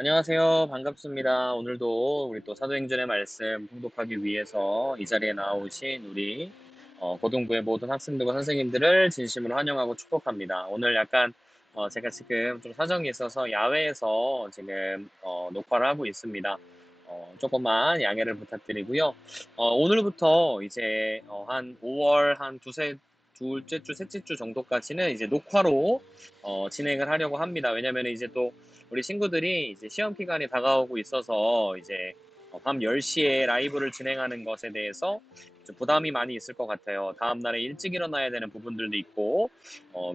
안녕하세요. 반갑습니다. 오늘도 우리 또 사도행전의 말씀 통독하기 위해서 이 자리에 나오신 우리 고등부의 모든 학생들과 선생님들을 진심으로 환영하고 축복합니다. 오늘 약간 제가 지금 좀 사정이 있어서 야외에서 지금 녹화를 하고 있습니다. 조금만 양해를 부탁드리고요. 오늘부터 이제 한 5월 한 둘째 주, 셋째 주 정도까지는 이제 녹화로 진행을 하려고 합니다. 왜냐면 이제 또 우리 친구들이 이제 시험 기간이 다가오고 있어서 이제 밤 10시에 라이브를 진행하는 것에 대해서 좀 부담이 많이 있을 것 같아요. 다음 날에 일찍 일어나야 되는 부분들도 있고,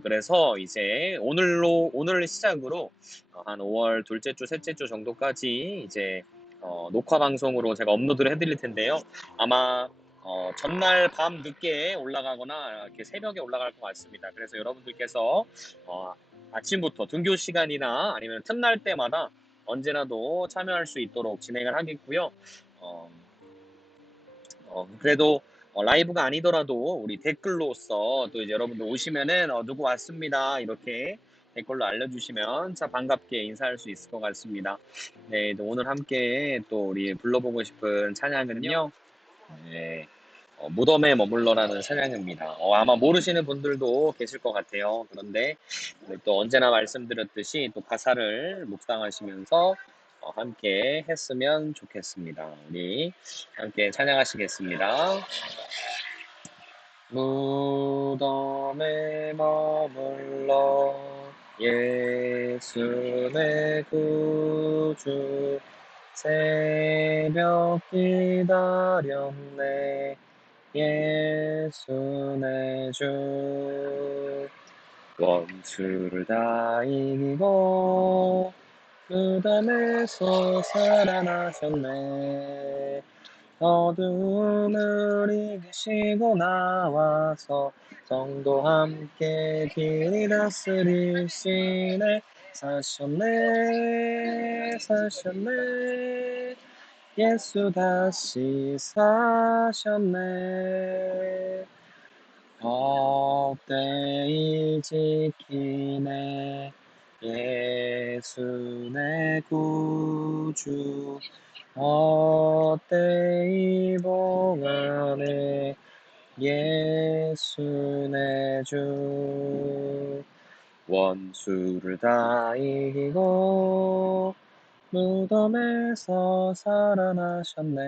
그래서 이제 오늘 시작으로 한 5월 둘째 주, 셋째 주 정도까지 이제 녹화 방송으로 제가 업로드를 해드릴 텐데요. 아마 전날 밤 늦게 올라가거나 이렇게 새벽에 올라갈 것 같습니다. 그래서 여러분들께서 어, 아침부터 등교 시간이나 아니면 틈날 때마다 언제나도 참여할 수 있도록 진행을 하겠고요. 어, 그래도 라이브가 아니더라도 우리 댓글로서 또 이제 여러분들 오시면은 누구 왔습니다 이렇게 댓글로 알려주시면 참 반갑게 인사할 수 있을 것 같습니다. 네, 또 오늘 함께 또 우리 불러보고 싶은 찬양은요. 네, 무덤에 머물러라는 찬양입니다. 아마 모르시는 분들도 계실 것 같아요. 그런데 우리 또 언제나 말씀드렸듯이 또 가사를 묵상하시면서 함께 했으면 좋겠습니다. 우리 함께 찬양하시겠습니다. 무덤에 머물러 예수 내 구주 새벽 기다렸네 예수 내 주 원수를 다 이기고 무덤에서 살아나셨네 어둠을 이기시고 나와서 성도 함께 길이 다스리시네 사셨네 예수 다시 사셨네 법대이 지키네 예수 내 구주 헛되이 봉하네 예수 내 주 원수를 다 이기고 무덤에서 살아나셨네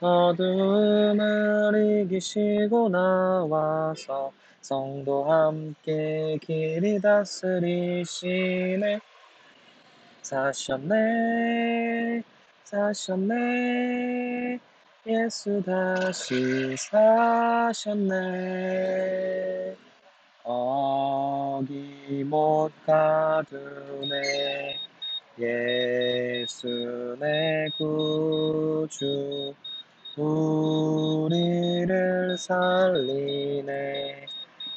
어둠을 이기시고 나와서 성도 함께 길이 다스리시네 사셨네 예수 다시 사셨네 어김못 가두네 예수 내 구주 우리를 살리네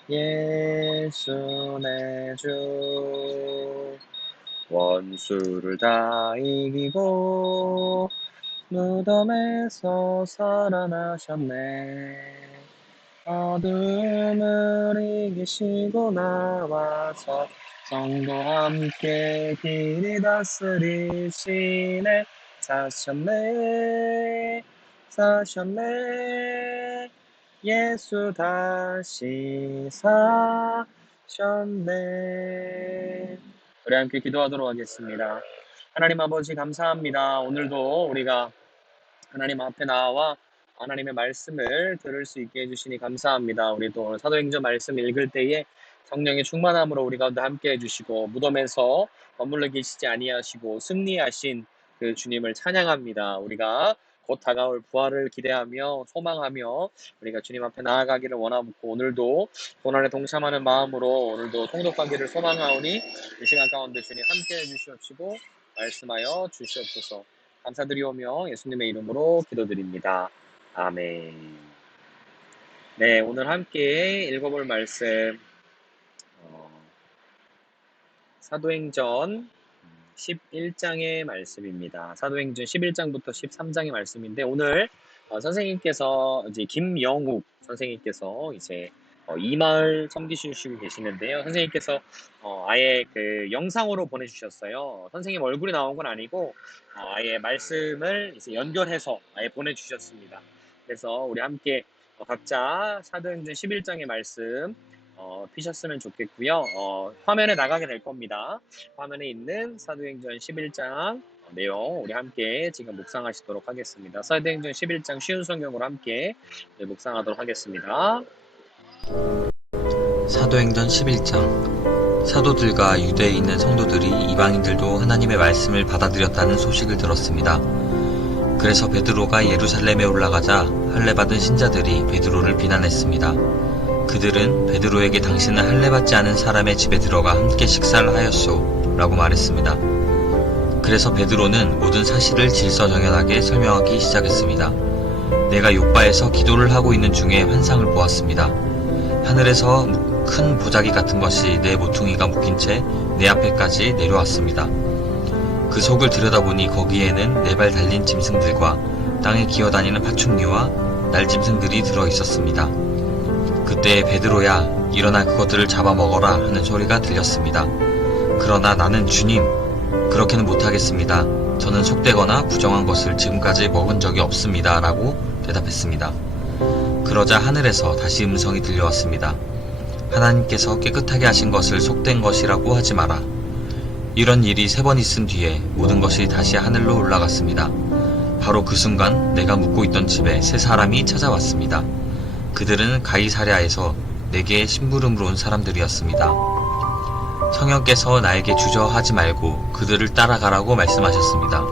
예수 내 주 원수를 다 이기고 무덤에서 살아나셨네 어둠을 이기시고 나와서 성도 함께 길이 다스리시네 사셨네 예수 다시 사셨네 우리 함께 기도하도록 하겠습니다. 하나님 아버지 감사합니다. 오늘도 우리가 하나님 앞에 나와 하나님의 말씀을 들을 수 있게 해주시니 감사합니다. 우리 또 오늘 사도행전 말씀 읽을 때에 성령의 충만함으로 우리 가운데 함께 해주시고 무덤에서 머물러 계시지 아니하시고 승리하신 그 주님을 찬양합니다. 우리가 곧 다가올 부활을 기대하며 소망하며 우리가 주님 앞에 나아가기를 원하고 오늘도 고난에 동참하는 마음으로 오늘도 통독하기를 소망하오니 이 시간 가운데 주님 함께 해주시옵시고 말씀하여 주시옵소서. 감사드리오며 예수님의 이름으로 기도드립니다. 아멘. 네, 오늘 함께 읽어볼 말씀 사도행전 11장의 말씀입니다. 사도행전 11장부터 13장의 말씀인데 오늘 선생님께서 이제 김영욱 선생님께서 이제 이마을 섬기시고 계시는데요. 선생님께서 아예 그 영상으로 보내주셨어요. 선생님 얼굴이 나온 건 아니고 아예 말씀을 이제 연결해서 아예 보내주셨습니다. 그래서 우리 함께 각자 사도행전 11장의 말씀 피셨으면 좋겠고요. 화면에 나가게 될 겁니다. 화면에 있는 사도행전 11장 내용 우리 함께 지금 묵상하시도록 하겠습니다. 사도행전 11장 쉬운 성경으로 함께 묵상하도록 하겠습니다. 사도행전 11장. 사도들과 유대에 있는 성도들이 이방인들도 하나님의 말씀을 받아들였다는 소식을 들었습니다. 그래서 베드로가 예루살렘에 올라가자 할례받은 신자들이 베드로를 비난했습니다. 그들은 베드로에게 당신은 할례받지 않은 사람의 집에 들어가 함께 식사를 하였소 라고 말했습니다. 그래서 베드로는 모든 사실을 질서정연하게 설명하기 시작했습니다. 내가 욥바에서 기도를 하고 있는 중에 환상을 보았습니다. 하늘에서 큰 보자기 같은 것이 내 모퉁이가 묶인 채 내 앞에까지 내려왔습니다. 그 속을 들여다보니 거기에는 4발 달린 짐승들과 땅에 기어다니는 파충류와 날짐승들이 들어있었습니다. 그때 베드로야 일어나 그것들을 잡아먹어라 하는 소리가 들렸습니다. 그러나 나는 주님, 그렇게는 못하겠습니다. 저는 속되거나 부정한 것을 지금까지 먹은 적이 없습니다 라고 대답했습니다. 그러자 하늘에서 다시 음성이 들려왔습니다. 하나님께서 깨끗하게 하신 것을 속된 것이라고 하지 마라. 이런 일이 3번 있은 뒤에 모든 것이 다시 하늘로 올라갔습니다. 바로 그 순간 내가 묵고 있던 집에 3사람이 찾아왔습니다. 그들은 가이사랴에서 내게 심부름으로 온 사람들이었습니다. 성령께서 나에게 주저하지 말고 그들을 따라가라고 말씀하셨습니다.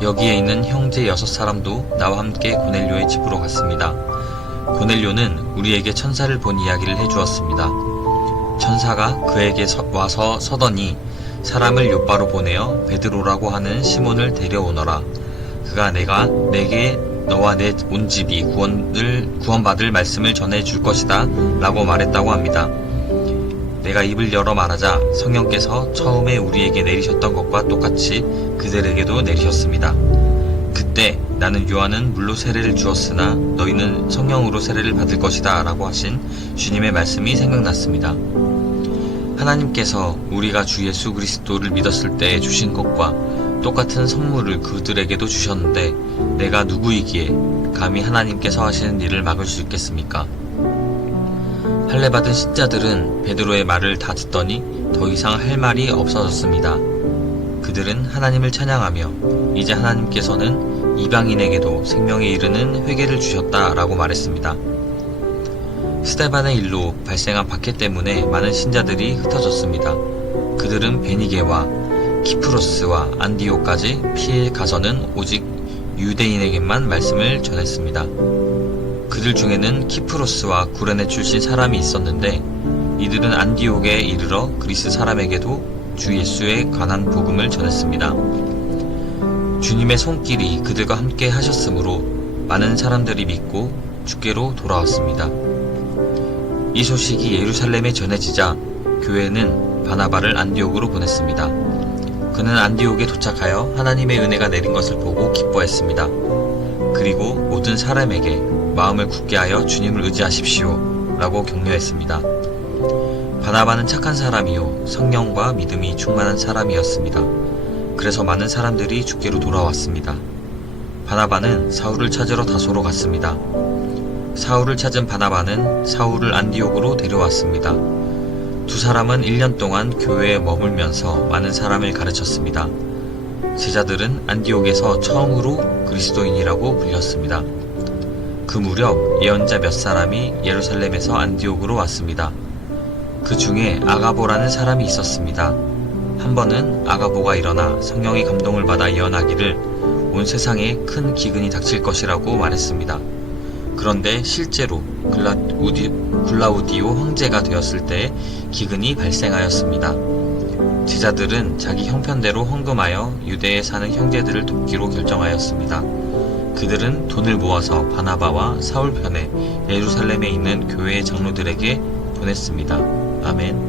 여기에 있는 형제 6사람도 나와 함께 고넬료의 집으로 갔습니다. 고넬료는 우리에게 천사를 본 이야기를 해주었습니다. 천사가 그에게 와서 서더니 사람을 욥바로 보내어 베드로라고 하는 시몬을 데려오너라. 그가 내게 너와 내 온 집이 구원받을 말씀을 전해줄 것이다 라고 말했다고 합니다. 내가 입을 열어 말하자 성령께서 처음에 우리에게 내리셨던 것과 똑같이 그들에게도 내리셨습니다. 그때 나는 요한은 물로 세례를 주었으나 너희는 성령으로 세례를 받을 것이다 라고 하신 주님의 말씀이 생각났습니다. 하나님께서 우리가 주 예수 그리스도를 믿었을 때 주신 것과 똑같은 선물을 그들에게도 주셨는데 내가 누구이기에 감히 하나님께서 하시는 일을 막을 수 있겠습니까? 할례받은 신자들은 베드로의 말을 다 듣더니 더 이상 할 말이 없어졌습니다. 그들은 하나님을 찬양하며 이제 하나님께서는 이방인에게도 생명에 이르는 회개를 주셨다라고 말했습니다. 스데반의 일로 발생한 박해 때문에 많은 신자들이 흩어졌습니다. 그들은 베니게와 키프로스와 안디오까지 피해 가서는 오직 유대인에게만 말씀을 전했습니다. 그들 중에는 키프로스와 구레네 출신 사람이 있었는데 이들은 안디옥에 이르러 그리스 사람에게도 주 예수에 관한 복음을 전했습니다. 주님의 손길이 그들과 함께 하셨으므로 많은 사람들이 믿고 주께로 돌아왔습니다. 이 소식이 예루살렘에 전해지자 교회는 바나바를 안디옥으로 보냈습니다. 그는 안디옥에 도착하여 하나님의 은혜가 내린 것을 보고 기뻐했습니다. 그리고 모든 사람에게 마음을 굳게 하여 주님을 의지하십시오 라고 격려했습니다. 바나바는 착한 사람이요 성령과 믿음이 충만한 사람이었습니다. 그래서 많은 사람들이 주께로 돌아왔습니다. 바나바는 사울을 찾으러 다소로 갔습니다. 사울을 찾은 바나바는 사울을 안디옥으로 데려왔습니다. 두 사람은 1년 동안 교회에 머물면서 많은 사람을 가르쳤습니다. 제자들은 안디옥에서 처음으로 그리스도인이라고 불렸습니다. 그 무렵 예언자 몇 사람이 예루살렘에서 안디옥으로 왔습니다. 그 중에 아가보라는 사람이 있었습니다. 한 번은 아가보가 일어나 성령의 감동을 받아 예언하기를 온 세상에 큰 기근이 닥칠 것이라고 말했습니다. 그런데 실제로 글라우디오 황제가 되었을 때 기근이 발생하였습니다. 제자들은 자기 형편대로 헌금하여 유대에 사는 형제들을 돕기로 결정하였습니다. 그들은 돈을 모아서 바나바와 사울 편에 예루살렘에 있는 교회의 장로들에게 보냈습니다. 아멘.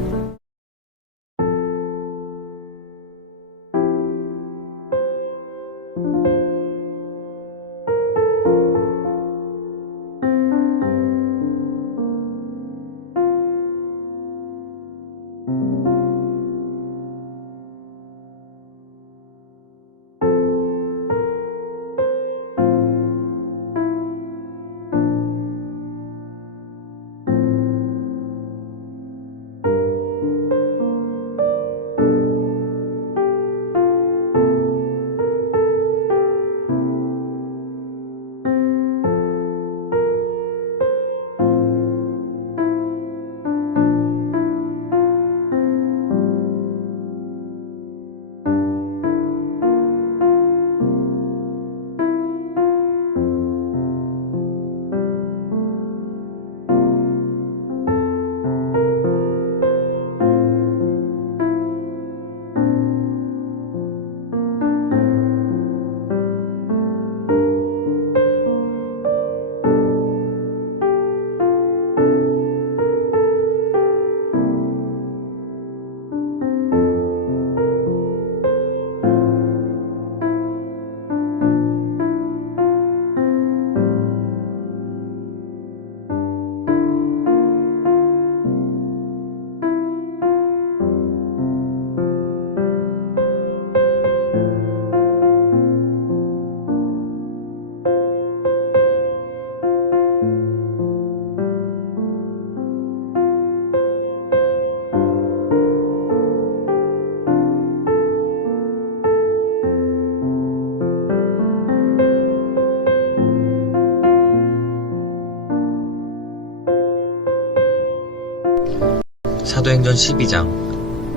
사도행전 12장.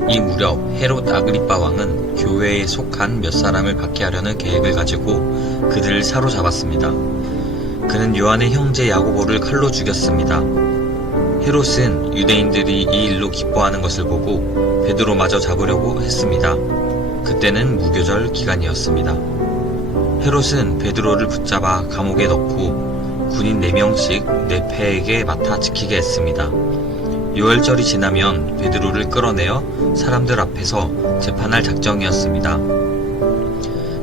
이 무렵 헤롯 아그리빠 왕은 교회에 속한 몇 사람을 박해하려는 계획을 가지고 그들을 사로잡았습니다. 그는 요한의 형제 야고보를 칼로 죽였습니다. 헤롯은 유대인들이 이 일로 기뻐하는 것을 보고 베드로마저 잡으려고 했습니다. 그때는 무교절 기간이었습니다. 헤롯은 베드로를 붙잡아 감옥에 넣고 군인 4명씩 네페에게 맡아 지키게 했습니다. 요일절이 지나면 베드로를 끌어내어 사람들 앞에서 재판할 작정이었습니다.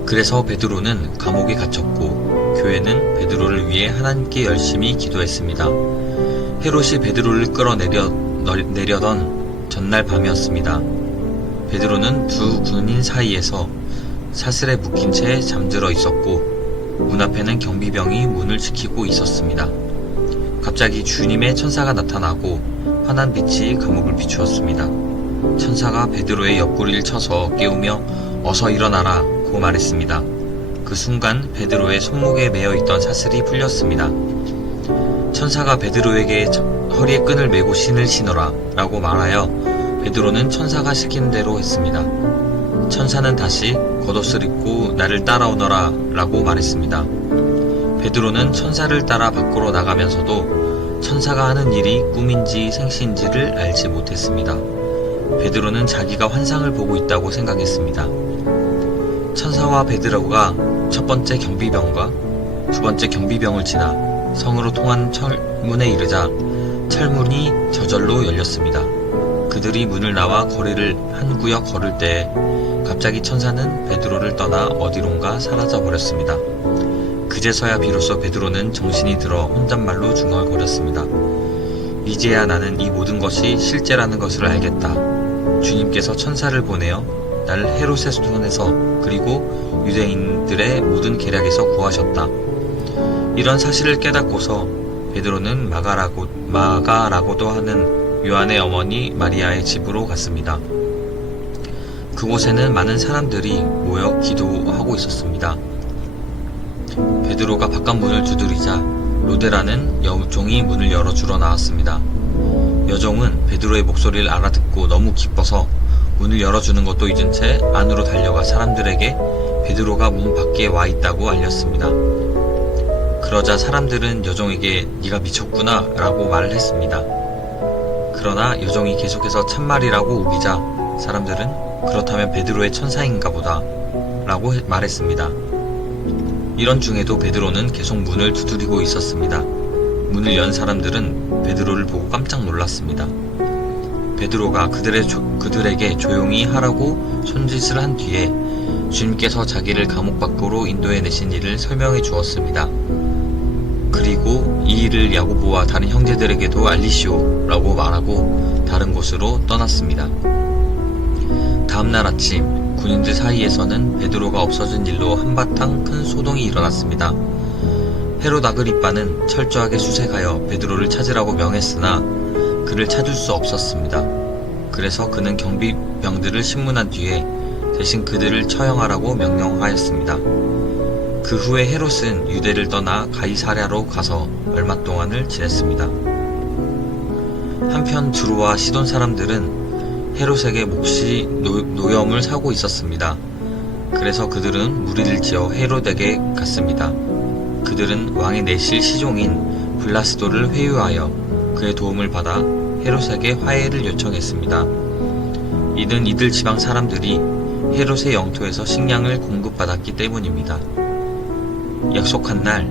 그래서 베드로는 감옥에 갇혔고 교회는 베드로를 위해 하나님께 열심히 기도했습니다. 헤롯이 베드로를 끌어내려던 전날 밤이었습니다. 베드로는 두 군인 사이에서 사슬에 묶인 채 잠들어 있었고 문 앞에는 경비병이 문을 지키고 있었습니다. 갑자기 주님의 천사가 나타나고 환한 빛이 감옥을 비추었습니다. 천사가 베드로의 옆구리를 쳐서 깨우며 어서 일어나라 고 말했습니다. 그 순간 베드로의 손목에 매어있던 사슬이 풀렸습니다. 천사가 베드로에게 허리에 끈을 매고 신을 신어라 라고 말하여 베드로는 천사가 시키는 대로 했습니다. 천사는 다시 겉옷을 입고 나를 따라오너라 라고 말했습니다. 베드로는 천사를 따라 밖으로 나가면서도 천사가 하는 일이 꿈인지 생시인지를 알지 못했습니다. 베드로는 자기가 환상을 보고 있다고 생각했습니다. 천사와 베드로가 첫 번째 경비병과 두 번째 경비병을 지나 성으로 통한 철문에 이르자 철문이 저절로 열렸습니다. 그들이 문을 나와 거리를 한 구역 걸을 때에 갑자기 천사는 베드로를 떠나 어디론가 사라져 버렸습니다. 그제서야 비로소 베드로는 정신이 들어 혼잣말로 중얼거렸습니다. 이제야 나는 이 모든 것이 실제라는 것을 알겠다. 주님께서 천사를 보내어 나를 헤롯의 손에서 그리고 유대인들의 모든 계략에서 구하셨다. 이런 사실을 깨닫고서 베드로는 마가라고도 하는 요한의 어머니 마리아의 집으로 갔습니다. 그곳에는 많은 사람들이 모여 기도하고 있었습니다. 베드로가 바깥 문을 두드리자 로데라는 여종이 문을 열어주러 나왔습니다. 여종은 베드로의 목소리를 알아듣고 너무 기뻐서 문을 열어주는 것도 잊은 채 안으로 달려가 사람들에게 베드로가 문 밖에 와 있다고 알렸습니다. 그러자 사람들은 여종에게 네가 미쳤구나 라고 말을 했습니다. 그러나 여종이 계속해서 참말이라고 우기자 사람들은 그렇다면 베드로의 천사인가 보다 라고 말했습니다. 이런 중에도 베드로는 계속 문을 두드리고 있었습니다. 문을 연 사람들은 베드로를 보고 깜짝 놀랐습니다. 베드로가 그들에게 조용히 하라고 손짓을 한 뒤에 주님께서 자기를 감옥 밖으로 인도해내신 일을 설명해 주었습니다. 그리고 이 일을 야고보와 다른 형제들에게도 알리시오 라고 말하고 다른 곳으로 떠났습니다. 다음날 아침 군인들 사이에서는 베드로가 없어진 일로 한바탕 큰 소동이 일어났습니다. 헤롯 아그리빠는 철저하게 수색하여 베드로를 찾으라고 명했으나 그를 찾을 수 없었습니다. 그래서 그는 경비병들을 신문한 뒤에 대신 그들을 처형하라고 명령하였습니다. 그 후에 헤롯은 유대를 떠나 가이사랴로 가서 얼마 동안을 지냈습니다. 한편 두로와 시돈 사람들은 헤롯에게 몫이 노염을 사고 있었습니다. 그래서 그들은 무리를 지어 헤롯에게 갔습니다. 그들은 왕의 내실 시종인 블라스도를 회유하여 그의 도움을 받아 헤롯에게 화해를 요청했습니다. 이는 이들 지방 사람들이 헤롯의 영토에서 식량을 공급받았기 때문입니다. 약속한 날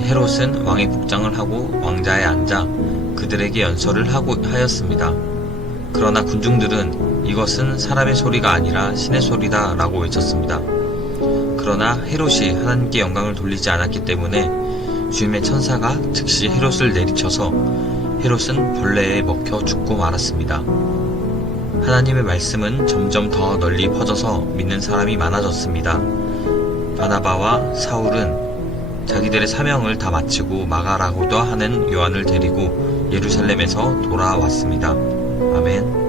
헤롯은 왕의 복장을 하고 왕자에 앉아 그들에게 연설을 하였습니다. 그러나 군중들은 이것은 사람의 소리가 아니라 신의 소리다 라고 외쳤습니다. 그러나 헤롯이 하나님께 영광을 돌리지 않았기 때문에 주님의 천사가 즉시 헤롯을 내리쳐서 헤롯은 벌레에 먹혀 죽고 말았습니다. 하나님의 말씀은 점점 더 널리 퍼져서 믿는 사람이 많아졌습니다. 바나바와 사울은 자기들의 사명을 다 마치고 마가라고도 하는 요한을 데리고 예루살렘에서 돌아왔습니다. 아멘.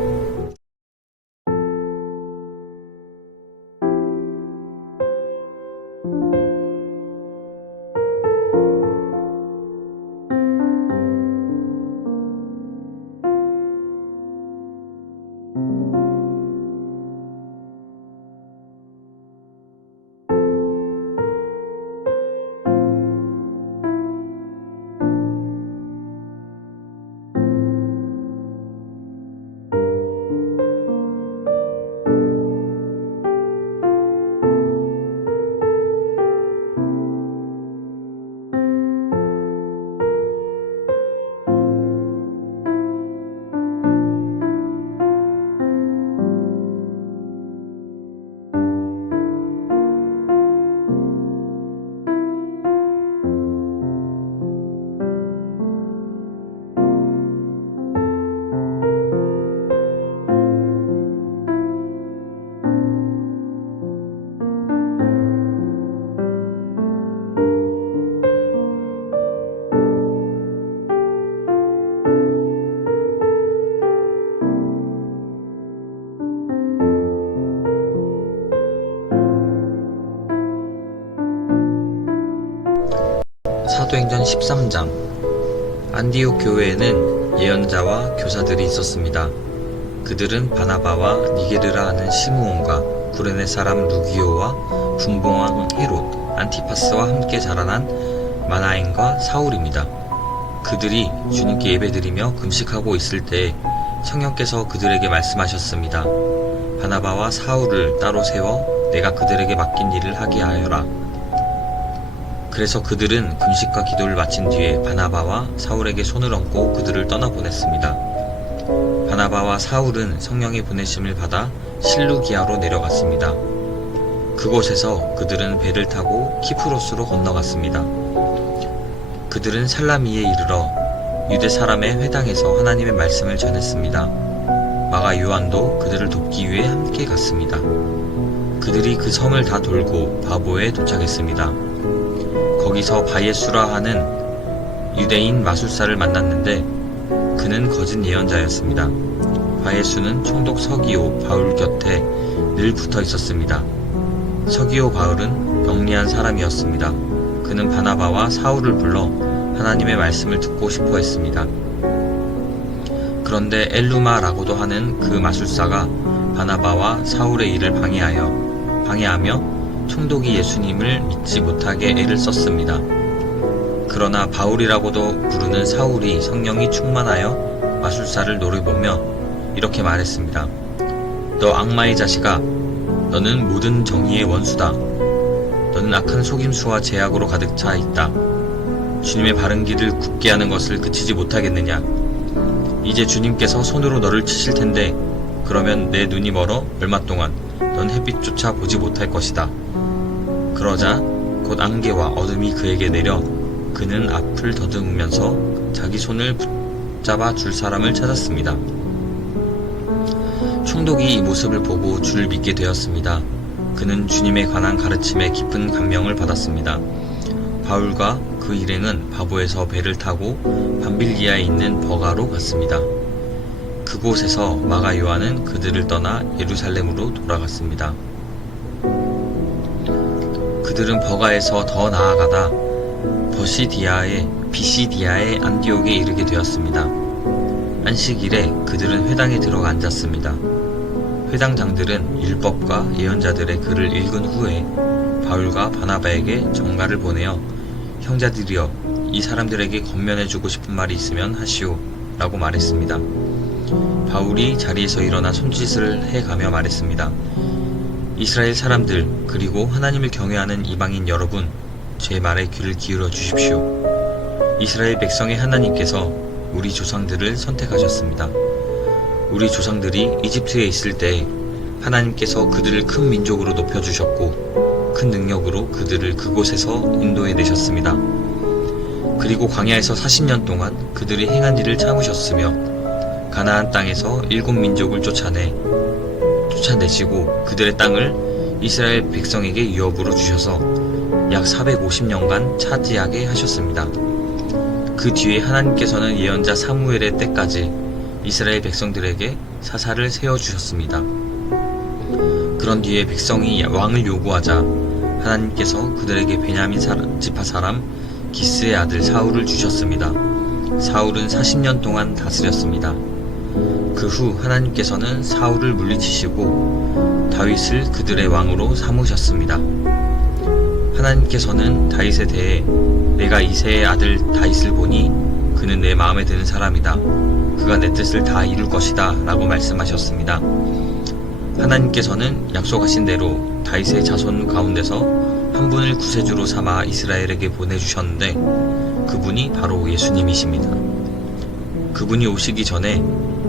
13장. 안디옥 교회에는 예언자와 교사들이 있었습니다. 그들은 바나바와 니게르라 하는 시므온과 구레네 사람 루기오와 분봉왕 헤롯 안티파스와 함께 자라난 마나엔과 사울입니다. 그들이 주님께 예배드리며 금식하고 있을 때에 성령께서 그들에게 말씀하셨습니다. 바나바와 사울을 따로 세워 내가 그들에게 맡긴 일을 하게 하여라. 그래서 그들은 금식과 기도를 마친 뒤에 바나바와 사울에게 손을 얹고 그들을 떠나보냈습니다. 바나바와 사울은 성령의 보내심을 받아 실루기아로 내려갔습니다. 그곳에서 그들은 배를 타고 키프로스로 건너갔습니다. 그들은 살라미에 이르러 유대 사람의 회당에서 하나님의 말씀을 전했습니다. 마가 요한도 그들을 돕기 위해 함께 갔습니다. 그들이 그 성을 다 돌고 바보에 도착했습니다. 거기서 바예수라 하는 유대인 마술사를 만났는데 그는 거짓 예언자였습니다. 바예수는 총독 서기오 바울 곁에 늘 붙어 있었습니다. 서기오 바울은 영리한 사람이었습니다. 그는 바나바와 사울을 불러 하나님의 말씀을 듣고 싶어 했습니다. 그런데 엘루마라고도 하는 그 마술사가 바나바와 사울의 일을 방해하며 총독이 예수님을 믿지 못하게 애를 썼습니다. 그러나 바울이라고도 부르는 사울이 성령이 충만하여 마술사를 노려보며 이렇게 말했습니다. 너 악마의 자식아, 너는 모든 정의의 원수다. 너는 악한 속임수와 제약으로 가득 차 있다. 주님의 바른 길을 굳게 하는 것을 그치지 못하겠느냐? 이제 주님께서 손으로 너를 치실 텐데 그러면 내 눈이 멀어 얼마 동안 넌 햇빛조차 보지 못할 것이다. 그러자 곧 안개와 어둠이 그에게 내려 그는 앞을 더듬으면서 자기 손을 붙잡아 줄 사람을 찾았습니다. 총독이 이 모습을 보고 주를 믿게 되었습니다. 그는 주님에 관한 가르침에 깊은 감명을 받았습니다. 바울과 그 일행은 바보에서 배를 타고 밤빌리아에 있는 버가로 갔습니다. 그곳에서 마가 요한은 그들을 떠나 예루살렘으로 돌아갔습니다. 그들은 버가에서 더 나아가다 비시디아의 안디옥에 이르게 되었습니다. 안식일에 그들은 회당에 들어가 앉았습니다. 회당장들은 율법과 예언자들의 글을 읽은 후에 바울과 바나바에게 전가를 보내어 형제들이여 이 사람들에게 권면해주고 싶은 말이 있으면 하시오 라고 말했습니다. 바울이 자리에서 일어나 손짓을 해가며 말했습니다. 이스라엘 사람들 그리고 하나님을 경외하는 이방인 여러분, 제 말에 귀를 기울여 주십시오. 이스라엘 백성의 하나님께서 우리 조상들을 선택하셨습니다. 우리 조상들이 이집트에 있을 때 하나님께서 그들을 큰 민족으로 높여주셨고 큰 능력으로 그들을 그곳에서 인도해 내셨습니다. 그리고 광야에서 40년 동안 그들이 행한 일을 참으셨으며 가나안 땅에서 7민족을 쫓아내시고 그들의 땅을 이스라엘 백성에게 유업으로 주셔서 약 450년간 차지하게 하셨습니다. 그 뒤에 하나님께서는 예언자 사무엘의 때까지 이스라엘 백성들에게 사사를 세워주셨습니다. 그런 뒤에 백성이 왕을 요구하자 하나님께서 그들에게 베냐민 지파 사람 기스의 아들 사울을 주셨습니다. 사울은 40년 동안 다스렸습니다. 그 후 하나님께서는 사울을 물리치시고 다윗을 그들의 왕으로 삼으셨습니다. 하나님께서는 다윗에 대해 내가 이새의 아들 다윗을 보니 그는 내 마음에 드는 사람이다. 그가 내 뜻을 다 이룰 것이다 라고 말씀하셨습니다. 하나님께서는 약속하신 대로 다윗의 자손 가운데서 한 분을 구세주로 삼아 이스라엘에게 보내주셨는데 그분이 바로 예수님이십니다. 그분이 오시기 전에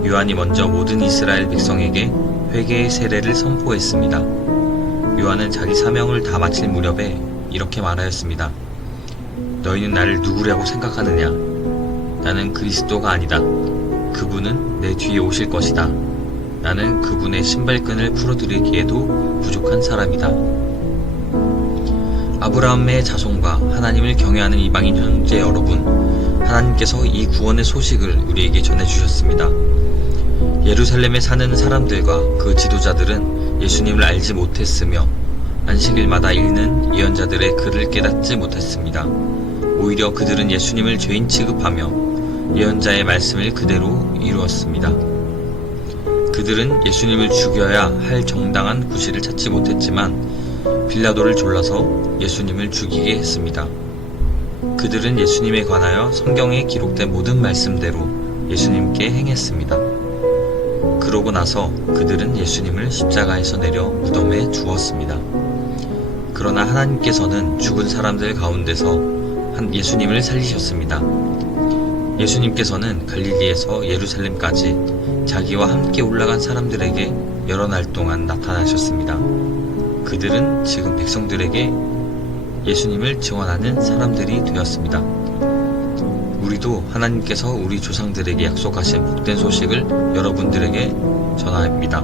요한이 먼저 모든 이스라엘 백성에게 회개의 세례를 선포했습니다. 요한은 자기 사명을 다 마칠 무렵에 이렇게 말하였습니다. 너희는 나를 누구라고 생각하느냐? 나는 그리스도가 아니다. 그분은 내 뒤에 오실 것이다. 나는 그분의 신발끈을 풀어드리기에도 부족한 사람이다. 아브라함의 자손과 하나님을 경외하는 이방인 형제 여러분, 하나님께서 이 구원의 소식을 우리에게 전해주셨습니다. 예루살렘에 사는 사람들과 그 지도자들은 예수님을 알지 못했으며 안식일마다 읽는 예언자들의 글을 깨닫지 못했습니다. 오히려 그들은 예수님을 죄인 취급하며 예언자의 말씀을 그대로 이루었습니다. 그들은 예수님을 죽여야 할 정당한 구실을 찾지 못했지만 빌라도를 졸라서 예수님을 죽이게 했습니다. 그들은 예수님에 관하여 성경에 기록된 모든 말씀대로 예수님께 행했습니다. 그러고 나서 그들은 예수님을 십자가에서 내려 무덤에 주었습니다. 그러나 하나님께서는 죽은 사람들 가운데서 예수님을 살리셨습니다. 예수님께서는 갈릴리에서 예루살렘까지 자기와 함께 올라간 사람들에게 여러 날 동안 나타나셨습니다. 그들은 지금 백성들에게 예수님을 증언하는 사람들이 되었습니다. 우리도 하나님께서 우리 조상들에게 약속하신 복된 소식을 여러분들에게 전합니다.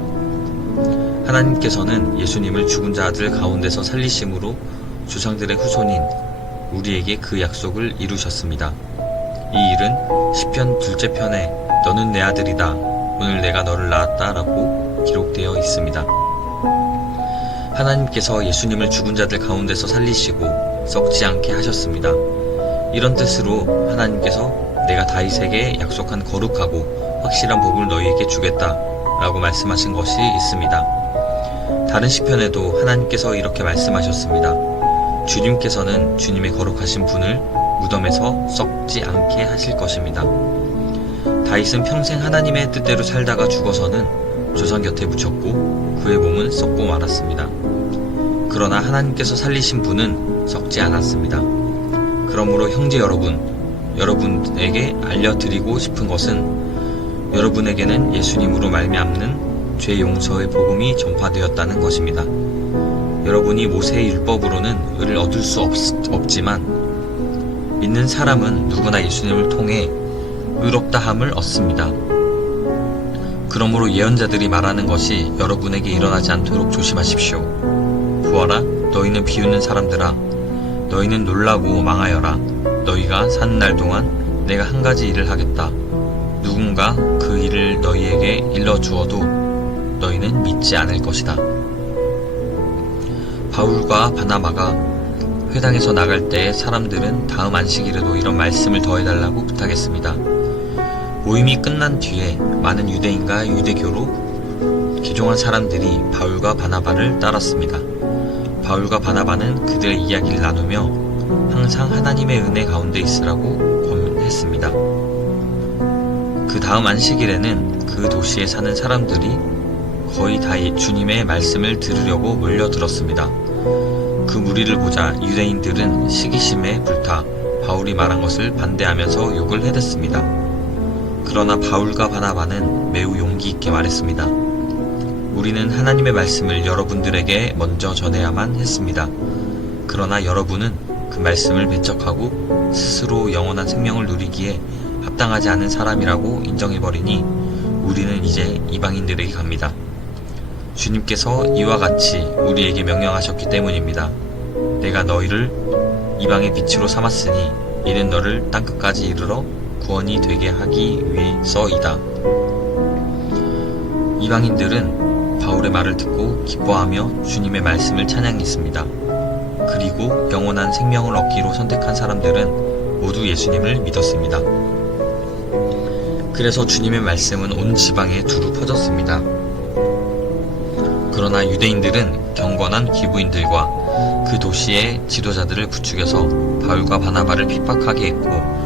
하나님께서는 예수님을 죽은 자들 가운데서 살리심으로 조상들의 후손인 우리에게 그 약속을 이루셨습니다. 이 일은 시편 2째 편에 너는 내 아들이다 오늘 내가 너를 낳았다 라고 기록되어 있습니다. 하나님께서 예수님을 죽은 자들 가운데서 살리시고 썩지 않게 하셨습니다. 이런 뜻으로 하나님께서 내가 다윗에게 약속한 거룩하고 확실한 복을 너희에게 주겠다 라고 말씀하신 것이 있습니다. 다른 시편에도 하나님께서 이렇게 말씀하셨습니다. 주님께서는 주님의 거룩하신 분을 무덤에서 썩지 않게 하실 것입니다. 다윗은 평생 하나님의 뜻대로 살다가 죽어서는 조상 곁에 묻혔고 그의 몸은 썩고 말았습니다. 그러나 하나님께서 살리신 분은 썩지 않았습니다. 그러므로 형제 여러분, 여러분에게 알려드리고 싶은 것은 여러분에게는 예수님으로 말미암는 죄 용서의 복음이 전파되었다는 것입니다. 여러분이 모세의 율법으로는 의를 얻을 수 없지만 믿는 사람은 누구나 예수님을 통해 의롭다함을 얻습니다. 그러므로 예언자들이 말하는 것이 여러분에게 일어나지 않도록 조심하십시오. 보아라, 너희는 비웃는 사람들아, 너희는 놀라고 망하여라. 너희가 사는 날 동안 내가 한 가지 일을 하겠다. 누군가 그 일을 너희에게 일러주어도 너희는 믿지 않을 것이다. 바울과 바나바가 회당에서 나갈 때 사람들은 다음 안식일에도 이런 말씀을 더해달라고 부탁했습니다. 모임이 끝난 뒤에 많은 유대인과 유대교로 개종한 사람들이 바울과 바나바를 따랐습니다. 바울과 바나바는 그들의 이야기를 나누며 항상 하나님의 은혜 가운데 있으라고 권했습니다. 그 다음 안식일에는 그 도시에 사는 사람들이 거의 다 주님의 말씀을 들으려고 몰려들었습니다. 그 무리를 보자 유대인들은 시기심에 불타 바울이 말한 것을 반대하면서 욕을 해댔습니다. 그러나 바울과 바나바는 매우 용기 있게 말했습니다. 우리는 하나님의 말씀을 여러분들에게 먼저 전해야만 했습니다. 그러나 여러분은 그 말씀을 배척하고 스스로 영원한 생명을 누리기에 합당하지 않은 사람이라고 인정해버리니 우리는 이제 이방인들에게 갑니다. 주님께서 이와 같이 우리에게 명령하셨기 때문입니다. 내가 너희를 이방의 빛으로 삼았으니 이는 너를 땅끝까지 이르러 구원이 되게 하기 위해서이다. 이방인들은 바울의 말을 듣고 기뻐하며 주님의 말씀을 찬양했습니다. 그리고 영원한 생명을 얻기로 선택한 사람들은 모두 예수님을 믿었습니다. 그래서 주님의 말씀은 온 지방에 두루 퍼졌습니다. 그러나 유대인들은 경건한 기부인들과 그 도시의 지도자들을 부추겨서 바울과 바나바를 핍박하게 했고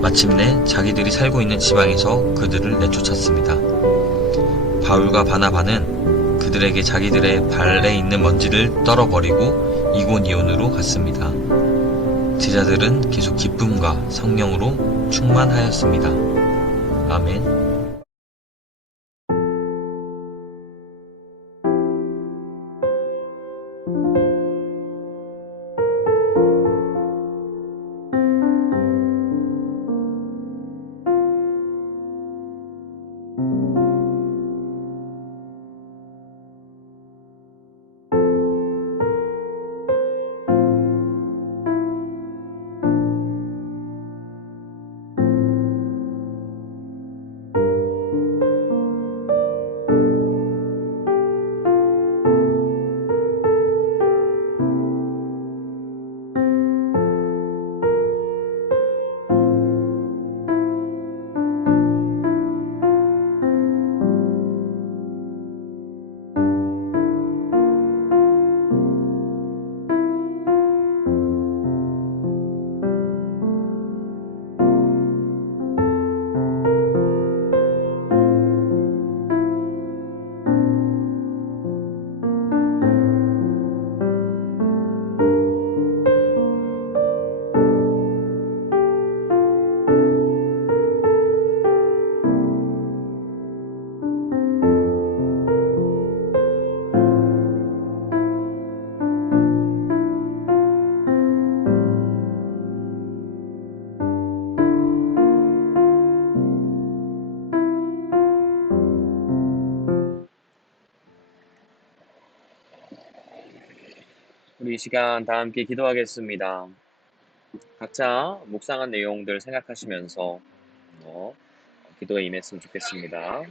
마침내 자기들이 살고 있는 지방에서 그들을 내쫓았습니다. 바울과 바나바는 그들에게 자기들의 발에 있는 먼지를 떨어버리고 이고니온으로 갔습니다. 제자들은 계속 기쁨과 성령으로 충만하였습니다. 아멘. 우리 이 시간 다 함께 기도하겠습니다. 각자 묵상한 내용들 생각하시면서 기도에 임했으면 좋겠습니다.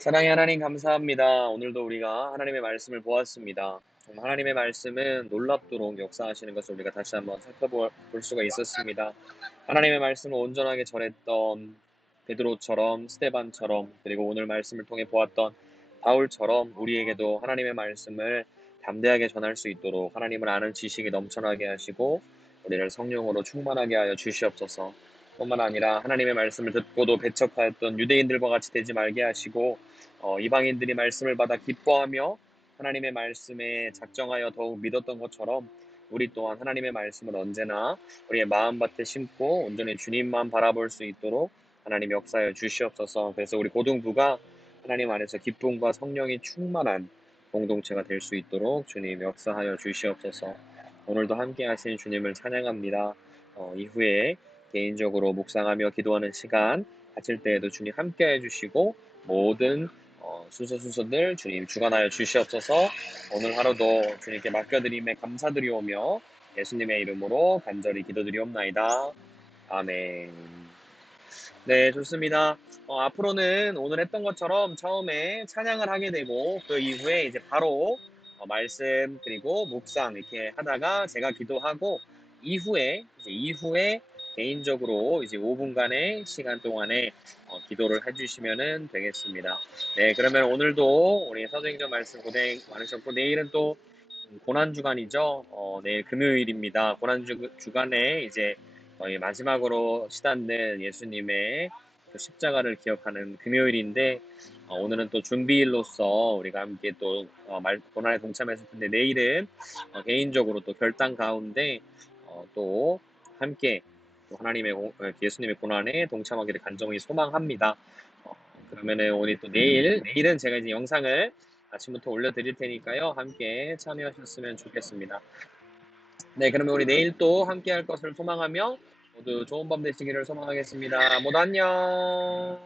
사랑의 하나님 감사합니다. 오늘도 우리가 하나님의 말씀을 보았습니다. 정말 하나님의 말씀은 놀랍도록 역사하시는 것을 우리가 다시 한번 살펴볼 수가 있었습니다. 하나님의 말씀을 온전하게 전했던 베드로처럼 스데반처럼 그리고 오늘 말씀을 통해 보았던 바울처럼 우리에게도 하나님의 말씀을 담대하게 전할 수 있도록 하나님을 아는 지식이 넘쳐나게 하시고 우리를 성령으로 충만하게 하여 주시옵소서. 뿐만 아니라 하나님의 말씀을 듣고도 배척하였던 유대인들과 같이 되지 말게 하시고 이방인들이 말씀을 받아 기뻐하며 하나님의 말씀에 작정하여 더욱 믿었던 것처럼 우리 또한 하나님의 말씀을 언제나 우리의 마음밭에 심고 온전히 주님만 바라볼 수 있도록 하나님 역사하여 주시옵소서. 그래서 우리 고등부가 하나님 안에서 기쁨과 성령이 충만한 공동체가 될 수 있도록 주님 역사하여 주시옵소서. 오늘도 함께 하신 주님을 찬양합니다. 이후에 개인적으로 묵상하며 기도하는 시간 가질 때에도 주님 함께 해주시고 모든 순서들 주님 주관하여 주시옵소서. 오늘 하루도 주님께 맡겨드림에 감사드리오며 예수님의 이름으로 간절히 기도드리옵나이다. 아멘. 네, 좋습니다. 앞으로는 오늘 했던 것처럼 처음에 찬양을 하게 되고 그 이후에 이제 바로 말씀 그리고 묵상 이렇게 하다가 제가 기도하고 이후에 개인적으로 이제 5분간의 시간 동안에 기도를 해주시면 되겠습니다. 네, 그러면 오늘도 우리 사도행전 말씀 고생 많으셨고 내일은 또 고난주간이죠. 내일 금요일입니다. 고난주간에 이제 거의 마지막으로 시단된 예수님의 그 십자가를 기억하는 금요일인데 오늘은 또 준비일로서 우리가 함께 또 고난에 동참했을 텐데 내일은 개인적으로 또 결단 가운데 또 함께 또 예수님의 고난에 동참하기를 간절히 소망합니다. 그러면은 우리 또 내일은 제가 이제 영상을 아침부터 올려드릴 테니까요. 함께 참여하셨으면 좋겠습니다. 네, 그러면 우리 내일 또 함께 할 것을 소망하며 모두 좋은 밤 되시기를 소망하겠습니다. 모두 안녕!